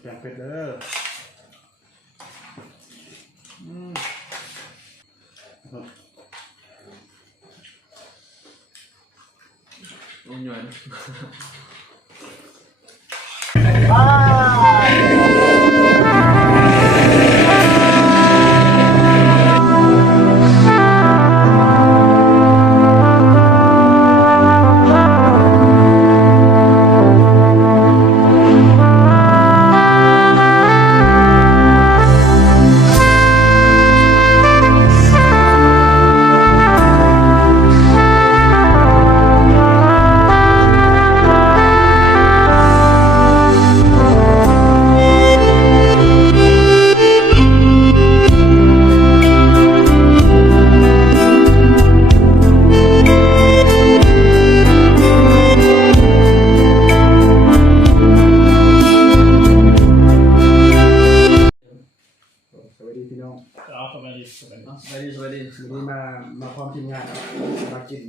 แกงเป็ดเด้อโอ้ยหน่อยพี่น้องสบายดีสวัสดีวันนี้มาพร้อมทีมงานมากิน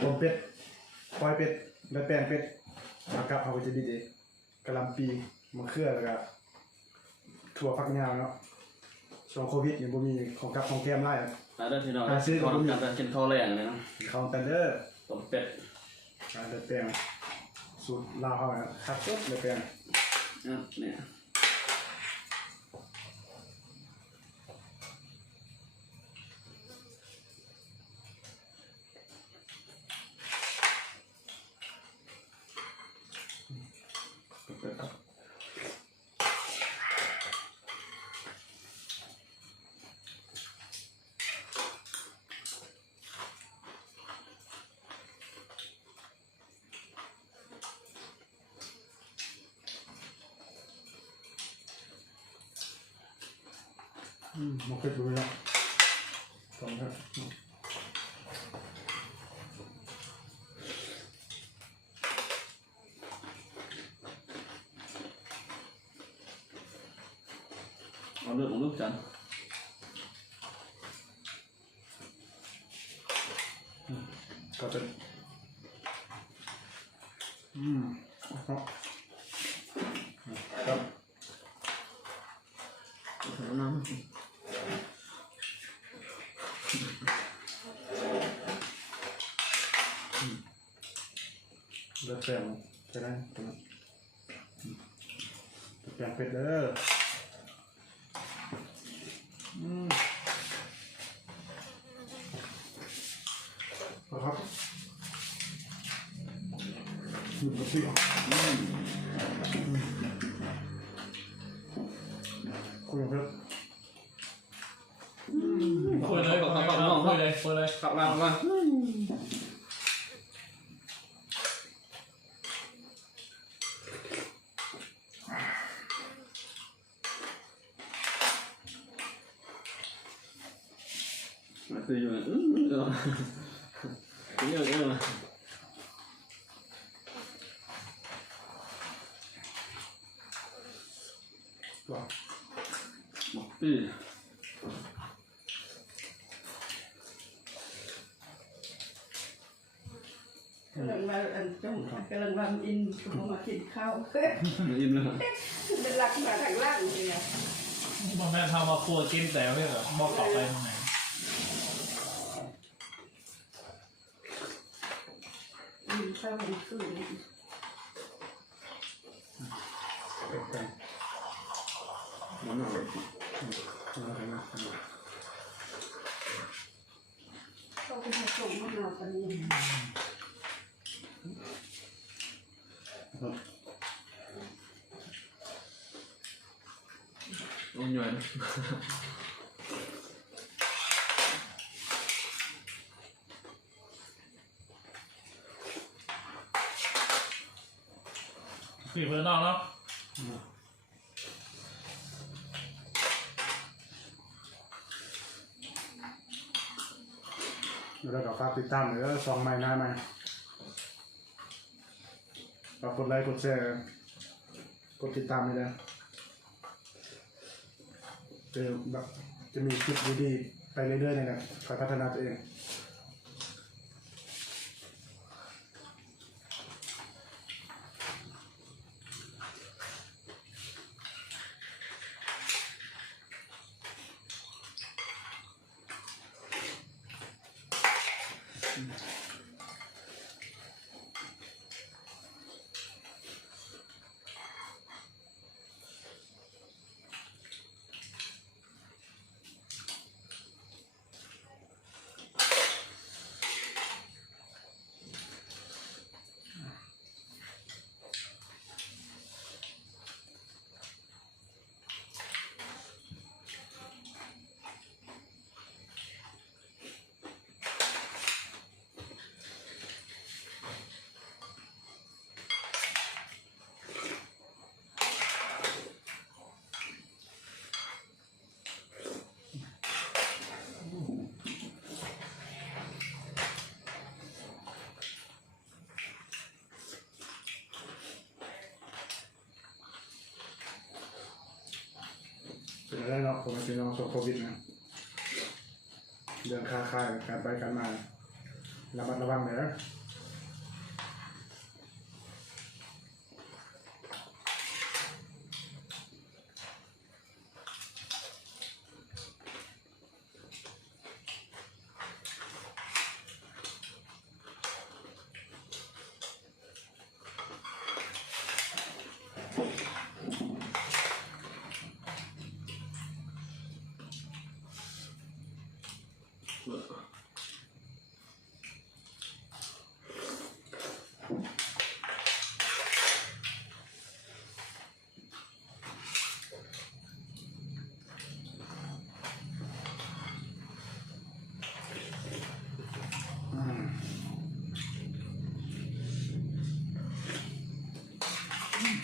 ต้มเป็ดปล่อยเป็ดและแป้งเป็ดมากับเอาไปจะดีเดกะหล่ำปีมะเขือแล้วก็ถั่วฝักยาวเนาะช่วงโควิดยังบ่มีของกับของแก้มไล่เด้อพี่น้องขอทำการกินข้าวแรงเลยนะข้าวแต่เด้อต้มเป็ดและแป้งสูตรลาวเฮาคัดสดและแป้งเนี่ยมันเคยดูแล้วตรงนั้นเอาเลือดของลูกจันก็จะครับน้ำเลือดแป้งใช่ไหมตรงนั้นแป้งเป็ดเด้อครับหนึ่งกระเทียมคุยครับคุยเลยขับมาคืออยู่เยอะบอกพี่กำลังว่าจ้องกำลังว่าอินผมมากินข้าวอิ่มแล้วเป็นหลักมาทางล่างเลยอ่ะบางแม่ทำมาครัวกินแต่ไม่แบบบอกต่อไปทางไหนข้าวมันขึ้นมันอร่อยก็เป็นผสมมะนาวปนีโอ้ยหน่อยสี่เพื่อนนอกเนาะแล้วก็ฝากติดตามหรือซองใหม่หน้าใหม่ฝากกดไลค์กดแชร์กดติดตามไปเลยจะมีคลิปดีๆไปเรื่อยๆเนี่ยนะคอยพัฒนาตัวเอง ได้เนาะผมเป็นน้องโควิดนะเรื่องค่าค่ายการไปการมาระมัดระวังเลยนะ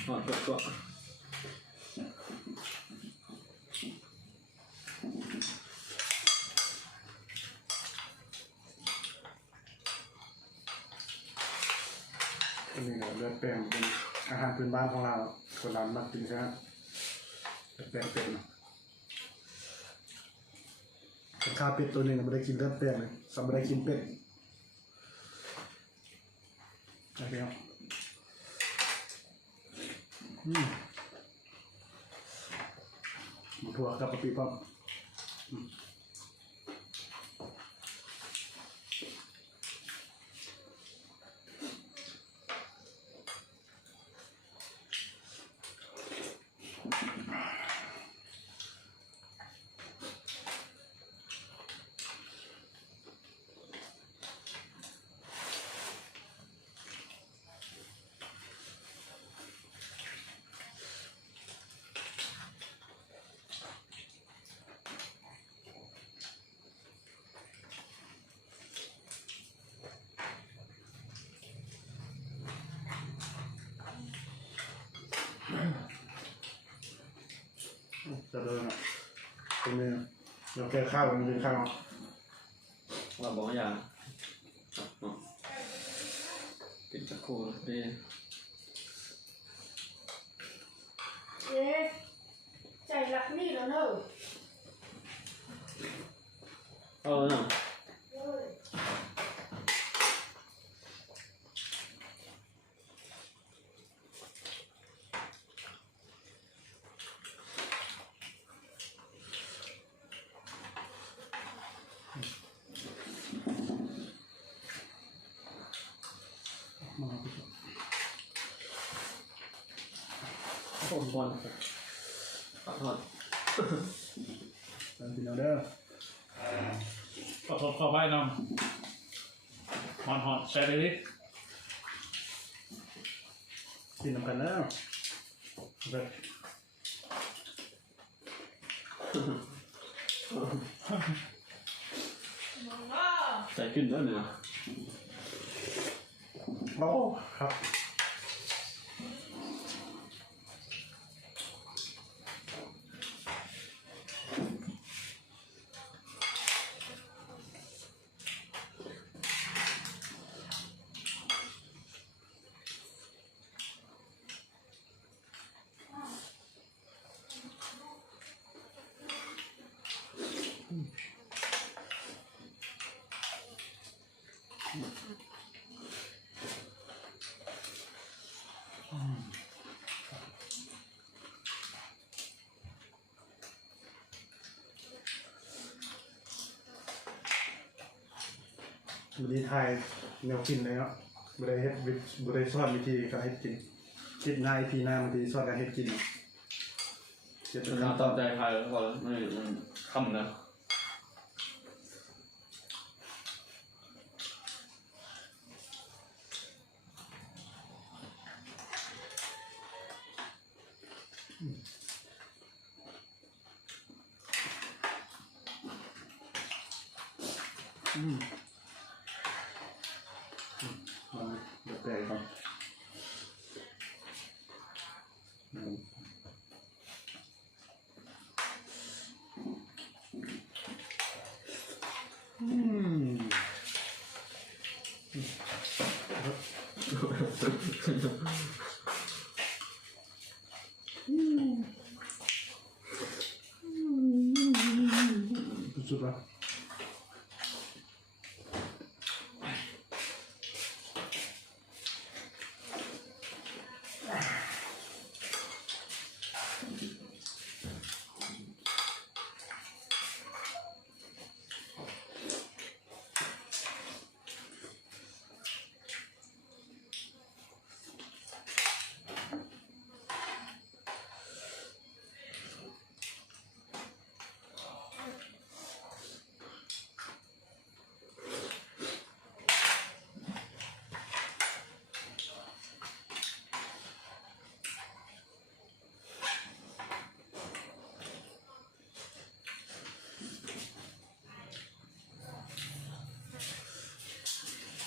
หอดตัวอันนี้เลือดแป้งเป็นอาหารพื้นบ้านของเราคนเรามักกินใช่ไหมเลือดแป้งเป็ดข้าวเป็ดตัวหนึ่งไม่ได้กินเลือดแป้งเลยสำไม่ได้กินเป็ดนะครับหมูถั่วกับกะปิป้อมจะเดินอ่ะตรงนี้เราแก้ข้าวมันเป็นข้าว ว่าบอกอย่างกินจักรโคดี เอ๊ะใจรักนี่แล้วเนอะ เนาะผมบอลขอโทษ เป็นพี่น้องเด้อ ขอโทษขอไปน้ำหอนๆใส่เลยดิ กินน้ำกันแล้วแบบ ใจขึ้นแล้วเนี่ย โอ้ครับวันนี้ไทยแนวกินเลยเนาะบริเฮ็ดบริสอนวิธีการเฮ็ดกินคิดง่ายพีหน้าบางทีสอนการเฮ็ดกินเจ็บ เราตอบใจใครแล้วก็ไม่คำนะ มันเดือดแตกครับ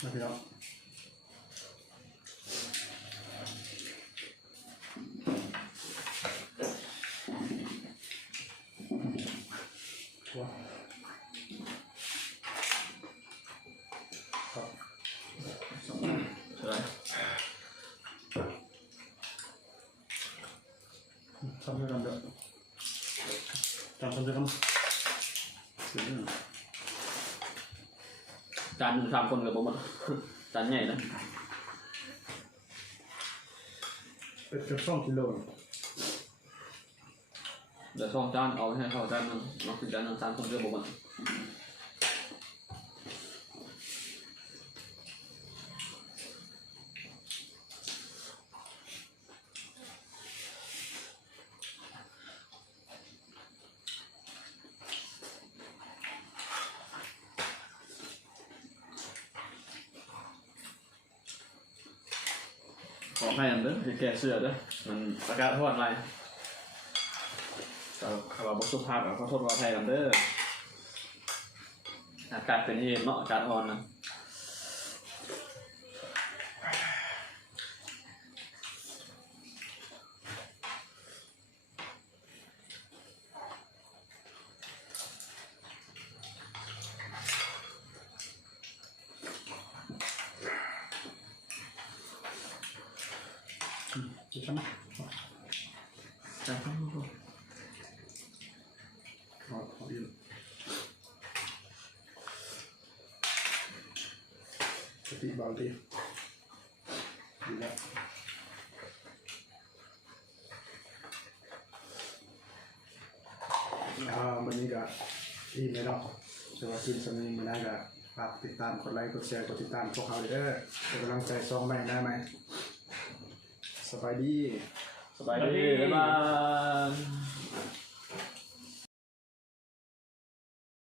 นะพี่น้องว้าวครับ ใช่ ทำด้วยกันเด้อจำทำด้วยกันเสียง จานสามคนกับผมหมดจานใหญ่นะ เป็นเกือบ2 กิโล เดี๋ยว2 จานเอาให้เขาจานนึงน้องกินจานนึง3 คนกับผมหมดขอให้อันเด้อที่แกเสื้อเด้อมันประกาศทอดอะไรแต่เราบอกสุภาพขอโทษขอให้กันเด้ออากาศเป็นเหตุเนาะอากาศร้อนนะใช่ไหม จานข้าวหมู เอาอีกสติเบาดีดีแล้ววันนี้ก็อิ่มแล้วเนาะแต่ว่ากินสำเนียงมาได้ก็ฝากติดตามกดไลค์กดแชร์กดติดตามพวกเขาเลยเด้อเป็นกำลังใจซองใหม่ได้ไหมสบายดี สบายดีบ๊ายบาย